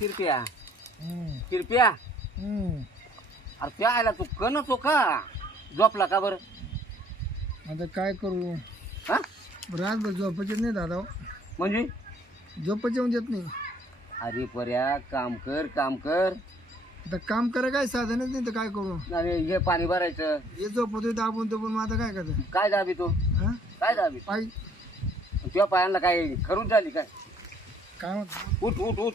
किरप्या किरप्या. अरे त्या आयला तू कणतो का? झोपला का बरं? आता काय करू? हा? रातभर झोपायचे नाही दादा म्हणजे? झोपायचे येऊन देत नाही. अरे पर्या काम कर काम कर. आता काम करा काय साधनच नाही तर काय करू? अरे हे पाणी भरायचं. हे झोपतोय दाबून दाबून मग आता काय करतो? काय दाबी तू? हा? काय दाबी? पाय. तुझ्या पायांना काय खरून झाली काय? काय उठ उठ उठ.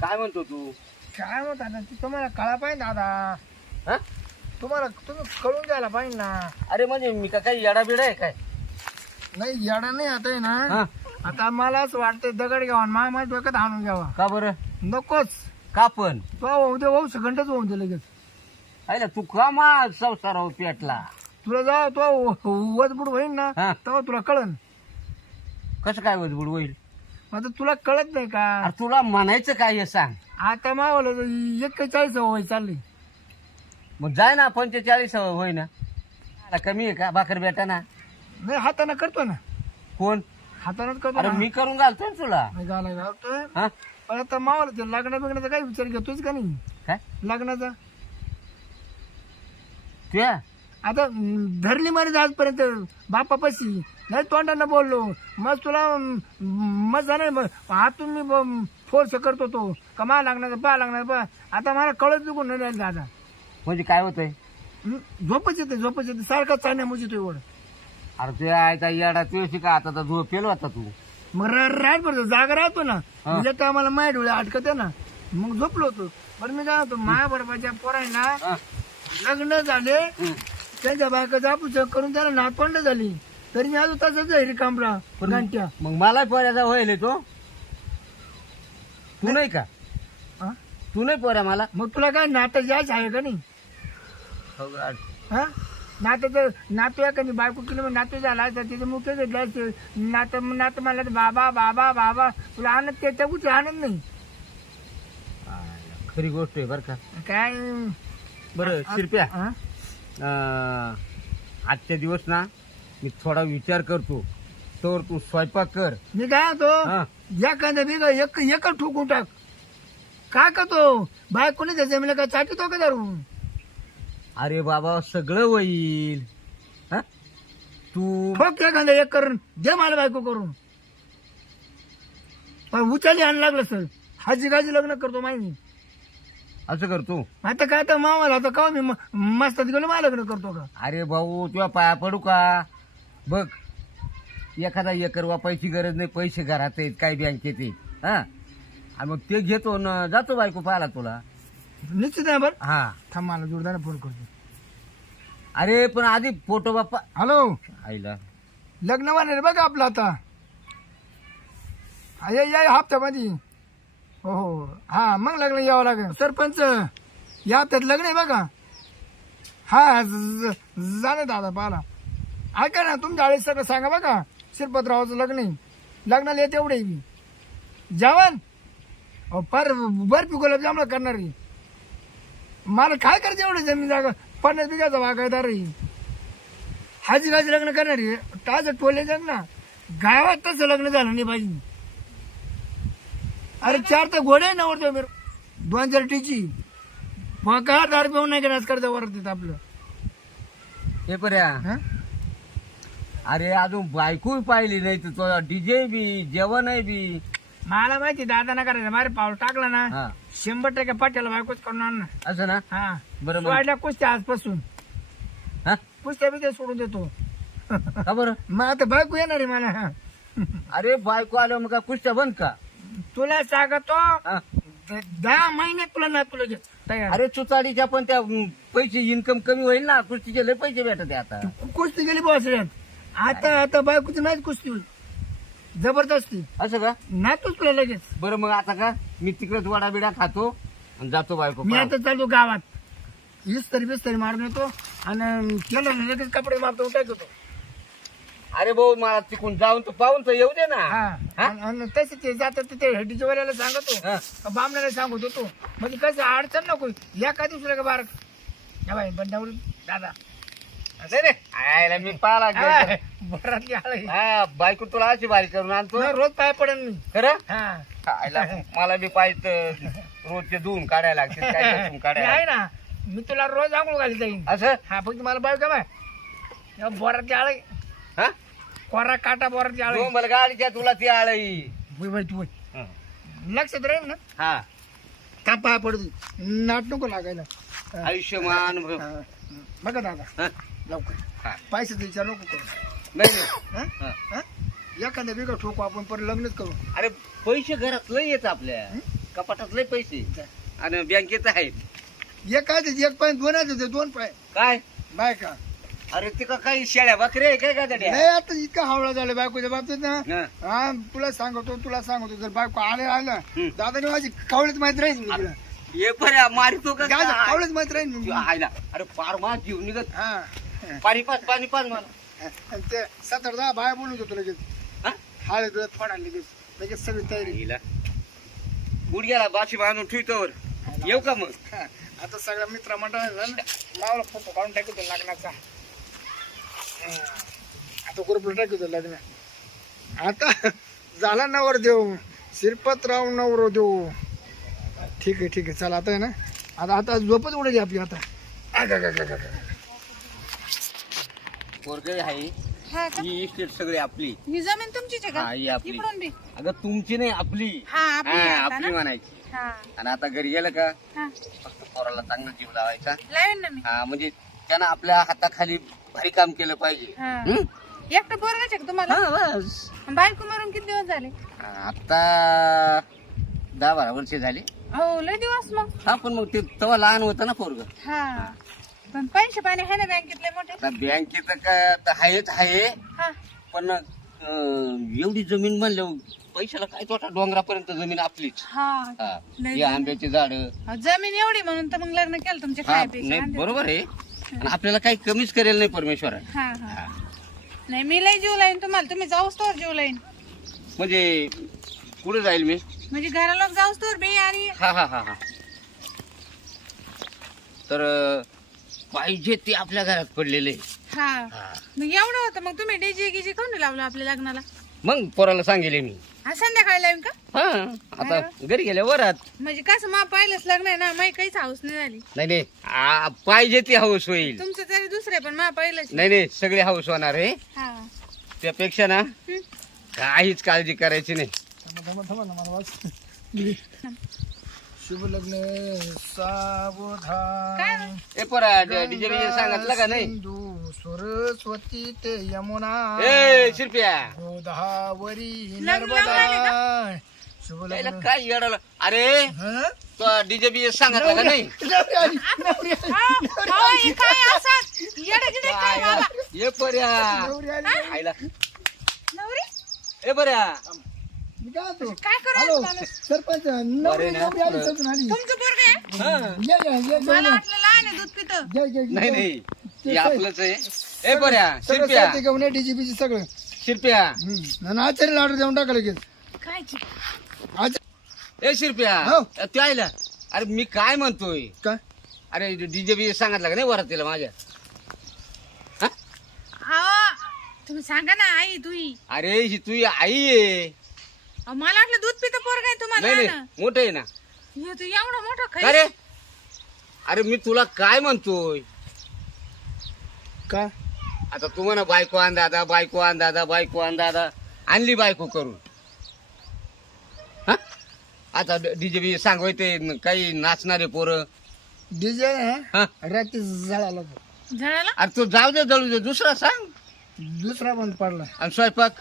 काय म्हणतो तू? काय म्हणतो आता? ते तुम्हाला कळा पाहिजे दादा हा? तुम्हाला तुम्ही कळून द्यायला पाहिजे ना. अरे म्हणजे मी का काही येडा बिडा आहे काय? नाही येडा नाही आता आहे ना. हा. आता मला असं वाटतंय दगड घ्यावा मा माझ्या डोक्यात आणून घ्यावा. का बरं? नकोच. का पण? तो होऊ दे होऊ सेकंडच होऊन दे लगेच. आयला तू का मा संसारावर पेटला. तुला जाऊ तो वजबुड होईल ना हा. तेव्हा तुला कळन. कसं काय वजबुड होईल? आता तुला कळत नाही का? अरे तुला म्हणायचं काय हे सांग. आता मावलं एक्केचाळीस वय चालली मग जाय ना पंचेचाळीस होय ना. आता कमी आहे का? भाकर बेटा ना. नाही हाताने करतो ना. कोण? हातानेच करतो अरे ना. मी करून घालतोय ना तुला. घालतोय. हा? पण आता मावलं ते लग्न बिग्नाचा काय विचार घेतोयच का नाही? काय? लग्नाचा. तुया? आता धरली मारे आजपर्यंत बापापाशी. नाही तोंडानं बोललो. मग तुला मग आतून मी फोर्स करतो तो कमा लागणार पा लागणार पा. आता मला कळत चुकून नाही राहिलं दादा. म्हणजे काय होतंय? झोपच येते झोपच येते. सारखा चालण्या मुजी तो एवढं. अरे तुया आयता येडा तू शिका आता तर झोपेल होता तू? मग राहत पडतो जागा राहतो ना. म्हणजे तर आम्हाला माय डोळे अटकते ना. मग झोपलो होतो. पण मी काय होतो माया बरोबरच्या पोरांना. लग्न झाले. त्यांच्या बायकाचं आपण करून त्याला नातवंड झाली. तरी मी अजून तसंच आहे रिकामरा घंट्या मग मला पोऱ्याचा होईल तो. तू नाही का? हा? तू नाही पोऱ्या मला? मग तुला काय नातं जायचं आहे का नाही? हा नातं नातू या कधी बायको केली मग नातू झाला तर तिथे मुख्य घेतलं नातं नातं म्हणलं तर बाबा बाबा बाबा. तुला आनंद त्याच्या कुठे आनंद नाही. खरी गोष्ट आहे बरं का. काय? बरं शिरप्या. हा? आजच्या दिवस ना मी थोडा विचार करतो. तर तू स्वयंपाक कर. मी काय होतो हा. या कांदा बिग एक एक ठोकून टाक. काय करतो? बाय कोणी त्याच्या मला काय चाटितो का दारू अरे बाबा सगळं होईल. हा? तू ठोक कांदा एक करून दे मला बायको करून. पण उचाली आण लागलं सर. हाजी गाजी लग्न करतो माहिती असं करतो. आता काय तर मामाला आता का मी म- मस्तात गेलो मला लग्न करतो का? अरे भाऊ तुझ्या पाया पडू का? बघ एखादा एकर वापायची गरज नाही पैसे घरात आहेत काय बँकेत आहेत हा? आणि मग ते घेतो न जातो बायको पाहायला तुला. निश्चित आहे बरं. हा. थांब मला जोरदार फोन करतो. अरे पण आधी फोटो बाप्पा. हॅलो? आईला. लग्न वाले रे बघा आपलं आता. हा, या या हप्त्यामध्ये. हो हो. हा मग लग्न यावं लागेल. सरपंच या त्यात लग्न आहे बघा. हा जाणं दादा पाला ऐका ना तुमच्या आळी सगळं सांगा बघा. शिरपतरावाचं लग्न आहे. लग्नाला येते एवढे मी. जेवण? पर फार बर्फी गुलाबजामला करणार आहे. मला काय करायचं एवढं जमीन जागा? पन्नास बिघाचा वागायदार आहे. हाजी गाजी लग्न करणार आहे. ताज टोले जग ना. गावात तसं लग्न झालं नाही पाहिजे. अरे चार तर घोडे नवरतो मी दोन चार टीची. पका दार पिऊन नाही नाच करता वरत येत आपलं. हे पर्या? अरे अजून बायको पाहिली नाही तर तो डीजे बी जेवण आहे बी. मला माहिती दादा ना करायचं. मारे पाऊल टाकला ना शंभर टक्के पाट्याला बायकोच करून आणणार असं ना? हा. बरं मग. वाढल्या कुस्त्या आजपासून. हा? कुस्त्या बी ते सोडून देतो. का बरं? मग आता बायको येणार आहे मला. हा. अरे बायको आलं मग का कुस्त्या बंद का? तुला सांगतो हा? द- दहा महिने तुला ना तुला घे तयार. अरे चुचाडीच्या पण त्या म, पैसे इन्कम कमी होईल ना कुस्तीचे लय पैसे भेटत आता. कु- कुस्ती गेली बॉसऱ्यात आता आता बायकोची नाहीच कुस्ती होईल. जबरदस्ती. असं का? नातूच तुला लगेच. बरं मग आता का? मी तिकडेच वडा बिडा खातो आणि जातो बायको मी. आता चालतो गावात. इस्तरी बिस्तरी मारून येतो आणि केलं ना लगेच कपडे मारतो उठायचो तो अरे भाऊ मला तिकून जाऊन तू पाहून तर येऊ दे ना. हा. तसे ते जातात तिथे हेडीच्या वाल्याला सांगतो. हा. का बामणाला सांगत होतो म्हणजे कसं अडचण नको. या का दिवशीला का बारक? या बाई बंडावर दादा. असं. रे आयला मी पाहिला हा, बरातली आळी. हा बायको तुला अशी बारी करून आणतो. रोज पाय पडेल मी. खरं? हा. आयला मला बी पाहिजे रोजचे धुवून काढायला लागतील काय धुवून मी काढायला आहे ना. मी तुला रोज आंघोळ घाली जाईन. असं? हा फक्त मला बाय का? बाय या बोराची आळ हा? कोरा काटा बोराची आळ मला गाडीच्या तुला ती आळई. तू लक्षात राहील ना. हा. का पाय पडतो नाट नको लागायला. आयुष्यमान भव. हा. बघा दादा. हा? लवकर. हा. पैशाचा विचार नको करू. नाही नाही. हा? हा. हा? एखाद्या वेगळं ठोकू आपण परत लग्नच करू. अरे पैसे घरात लय येत आपल्या. कपाटात लय पैसे आणि बँकेत आहेत. एक काय ते एक पाय दोन आहे ते दोन पाय काय? बाय का अरे ते का काही शेळ्या बकरे आहे काय का नाही आता इतका हावळा झाला बायकोच्या बाबतीत ना. हा. तुला सांगतो तुला सांगतो जर बायको आले आलं. दादाने माझी कावळीच माहीत राहील. ये पर्या मारितो का काय काय? कावळीच माहीत राहील आयला अरे पार मा जीव निघत. हा. पाणी पाच पाणी पाच मला ते सात आठ दहा बाया बोलून होतो लगेच. हा? हाळे तुला फडा लगेच. लगेच सगळी तयारी. गुडघ्याला बाशी बांधून ठेवतोवर येऊ का मग? हा. आता सगळ्या मित्र मंडळाला ना मावला फोटो काढून टाकतो लग्नाचा. हा. आता ग्रुपला टाकतो लग्न. आता झाला नवर देऊ. शिरपतराव नवर देऊ. ठीक आहे ठीक आहे. चला आता आहे ना? आता आता झोपच उडाली आपली आता. पोरगे आहे. हा का? ही इस्टेट सगळी आपली. ही जमीन तुमचीच आहे हा का? ही आपली. इकडून बी. अगं तुमची नाही आपली. हा आपली हा, आहे आता आपली ना? म्हणायची. हा. आणि आता घरी गेलं का? हा. फक्त पोराला चांगला जीव लावायचा. लावेन ना मी. हा म्हणजे त्यानं आपल्या हाताखाली भारी काम केलं पाहिजे. हा. हं? एकटं पोरगाच आहे का तुम्हाला? हा, बस. बायको मारून किती दिवस झाले? आता दहा बारा वर्ष झाली. हो लय दिवस मग. हा पण मग ते तेव्हा लहान होतं ना पोरग. हा. पण पैसे पाणी आहे ना बँकेतले मोठे? आता बँकेचं काय आता आहेच आहे. हा. पण अं, एवढी जमीन म्हणलं पैशाला काय तोटा? डोंगरापर्यंत जमीन आपलीच. हा. हा. लय हे आंब्याची झाड. जमीन एवढी म्हणून तर मग लग्न केलं तुमच्या हा खायपेक्षा बरोबर आहे. आणि आपल्याला काही कमीच करेल नाही परमेश्वराने हा हा. नाही मी लय जीव लाईन तुम्हाला. तुम्ही जाऊस तोवर जीव लाईन. म्हणजे कुठे जाईल मी? म्हणजे घराला जाऊस तोवर बी आणि हा हा हा हा. तर अं, पाहिजे ते आपल्या घरात पडलेले. हा. मग एवढं होतं. मग तुम्ही डीजे गिजे कोण लावलं आपल्या लग्नाला? मग पोराला सांगेल मी. हा संध्याकाळी लावीन का? हा आता घरी गेल्या वरात. म्हणजे कसं मा पहिलंच लग्न आहे ना माही काहीच हाऊस नाही झाली. नाही नाही आ, पाहिजे ती हाऊस होईल. तुमचं तरी दुसरे पण मा पहिलंच नाही. नाही सगळे हाऊस होणार आहे. हा. त्यापेक्षा ना. काहीच काळजी करायची नाही. थांबा, थांबा, थांबा ना, मला वाच. शुभ लग्न सावधान. ए पोरा डीजे बीजे सांगितलं का नाही? सिंधू सरस्वती ते यमुना. ए शिरप्या. गोदावरी नर्मदा. शुभ काय येडाला? अरे हं? तो डीजे बीजे सांगितलं का नाही? नवरी आली, नवरी आली, हा, अहो, हे काय असं? येडं-गिडं काय? बाबा? ये पर्या नवरी आली. आईला. नवरी? ए पर्या मी काय म्हणतो? काय करू हॅलो माणूस? सरपंच नवरी ना, नवरी आली. सजून आली तुमचं पोरग आहे हा. ये ये ये मला ये वाटलं लहान आहे दूध पितं ये ये ये. नाही नाही ते हे काय? आपलंच आहे ए सगळं शिरप्या साहित्य घेऊन डीजी बीजी सगळं शिरप्या हम्म. आणि आचार्य लाडू देऊन टाका लगेच काय ची- आचार्य ए शिरप्या हो. ते आईला अरे मी काय म्हणतोय काय अरे डीजे बीजे सांगितलं का नाही वरात तिला माझ्या हा? अहो, तुम्ही सांगा ना आई तुई अरे ही तुझी आई आहे अहो, मला वाटलं दूध पितं पोरग आहे तुम्हाला नाही लहान. मोठं आहे ना. हे तू एवढं मोठं का खाई रे? अरे मी तुला काय म्हणतोय? काय आता तू म्हणा बायको आण दादा बायको आण दादा बायको आण दादा आणली बायको करून. हा? आता डीजे बी सांगवाय ते न- काही नाचणारे पोरं. डीजे हा? रात्री झाला झाडाला अरे तू जाऊ दे जळू दे दुसरा सांग. दुसरा बंद पडला. आणि स्वयंपाक?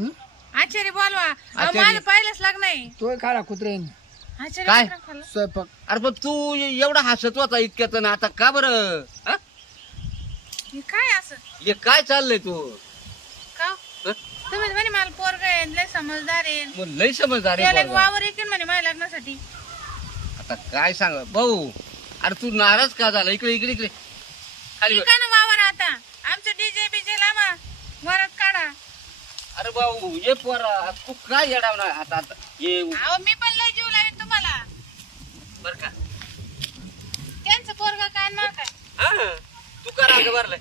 हं? आचार्य बोलवा अहो, आचार्य. माझं पहिलंच लग्न आहे तो खाला आचार्य काय? कुठं खाल्लं? स्वयंपाक अरे पण तू एवढा हसत होता इतक्यात ना आता का बरं हा? हे काय असं हे काय चाललंय तू का हं? तुम्ही म्हणे मला पोरग आहे लय समजदार आहे मग लय समजदार आहे त्याला एक पोरगा. वावर येतील म्हणे माझ्या लग्नासाठी आता काय सांग भाऊ अरे तू नाराज का झाला इकडे इकडे इकडे खाली बघ. का ना वावर आता आमचं डीजे बीजे लावा वरात काढा अरे भाऊ ये पोरा तू काय येडावणार आता आता ये अहो मी पण लय जीव लावेन तुम्हाला. बर का? त्यांचं पोरग काय ना काय? हा, तू कर अगं भरलंय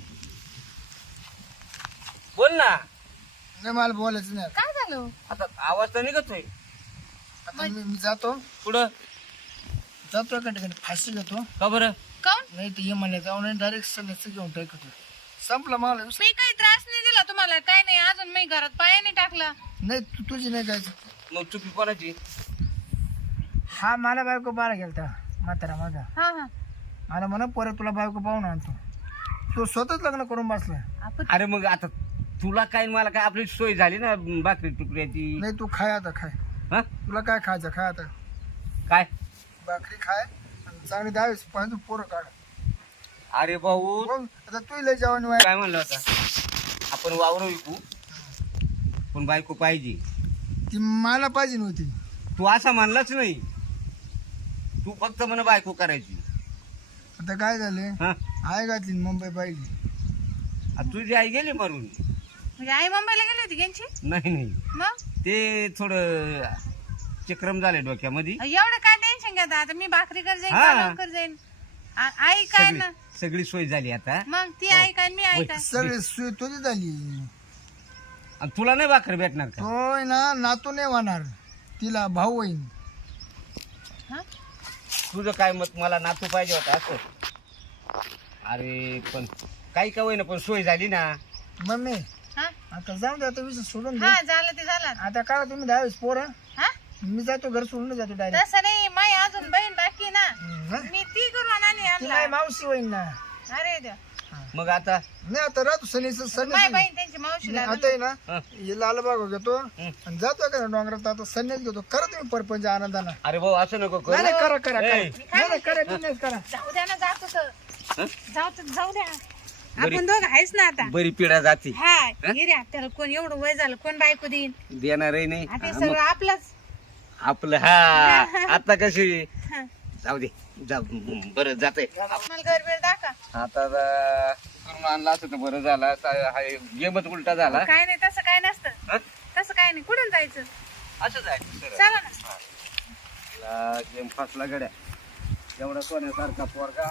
बोल ना. नाही मला बोलायचं नाही काय झालं? आता आवाज तर निघतोय. आता मी मी जातो. पुढं. जातो एका ठिकाणी फाशी घेतो. का बरं? काऊन? नाही तर ये मला जाऊन डायरेक्ट सगळं घेऊन टाकतो संपला मला. मी काही त्रास नाही दिला तुम्हाला काय नाही अजून मी घरात पाय नाही टाकला. नाही तू तुझी नाही काय. मग चुकी कोणाची? हा मला बायको बारा गेलता म्हातारा माझा. हा हा. मला म्हणा परत तुला बायको पाहून आणतो. तो स्वतःच लग्न करून बसला. आपण अरे मग आता तुला काय आणि मला काय आपली सोय झाली ना भाकरी तुकड्याची? नाही तू खाय आता खाय. हा? तुला काय खायचं खाय आता. काय? भाकरी खाय आणि चांगली दहावीस पाहिजे पोरं काढ. अरे भाऊ मग आता तू लय जेवण वाय काय म्हणलं होता आपण वावर विकू. पण बायको पाहिजे. ती मला पाहिजे नव्हती. तू असं म्हणलाच नाही. तू फक्त म्हण बायको करायची. आता काय झाले हा? आहे घातली मुंबई पाहिजे. आ, तुझी आई गेली मरून? म्हणजे आई मुंबईला गेली होती त्यांची नाही नाही. मग? ते थोडं चक्रम झाले डोक्यामध्ये. एवढं काय टेन्शन घेता? आता मी भाकरी कर जाईन हा. का लवकर जाईन आ- आई काय सगळी. ना सगळी सोय झाली आता. मग ती काय आणि मी काय सगळी सोय तुझी झाली. आणि तुला नाही भाकर भेटणार का? तो ना नातू नाही होणार. तिला भाऊ होईन. हा? तुझं काय मत? मला नातू पाहिजे होता असं. अरे पण काही का होईना पण सोय झाली ना. मम्मी हा? आता जाऊन दे आता विषय सोडून दे. हा झालं ते झालं आता. काढा तुम्ही दहावीस पोरं. हा? मी जातो घर सोडून जातो डायरेक्ट तसं नाही माई अजून बहीण बाकी ना. मी ती आणि ती नाही मावशी होईन ना. अरे देवा. मग आता? नाही आता राहतो माय सनी. बहीण त्यांची मावशी आता आहे ना हं. हे लाल बाग घेतो. आणि जातो का डोंगरात आता संन्यास घेतो. करा तुम्ही परपंच आनंदाना अरे भाऊ असं नको करू. नाही नाही, करा करा करा. ए, नाही नाही, करा जाऊ द्या ना जातो तर हं? जाऊ तर जाऊ द्या. बरी. आपण दोघं आहेच ना आता. बरी पिढा जाती. हा आपल्याला कोण एवढं वय झालं कोण बायको देईन? देणारही नाही. आता हे हा, सगळं आपलंच. मग आपलं हा. आता कशी? हा. जाऊ दे जाऊ बरं जाते मला घर बिर दाखा आता ज- करून आणला असं तर बरं झालं. गेमच उलटा झाला. काय नाही तसं काय नसतं. हं? तसं काय नाही. कुठून जायचं? असंच आहे. सरळ. चला ना. गेम फसला गड्या. एवढा सोन्यासारखा पोरगा.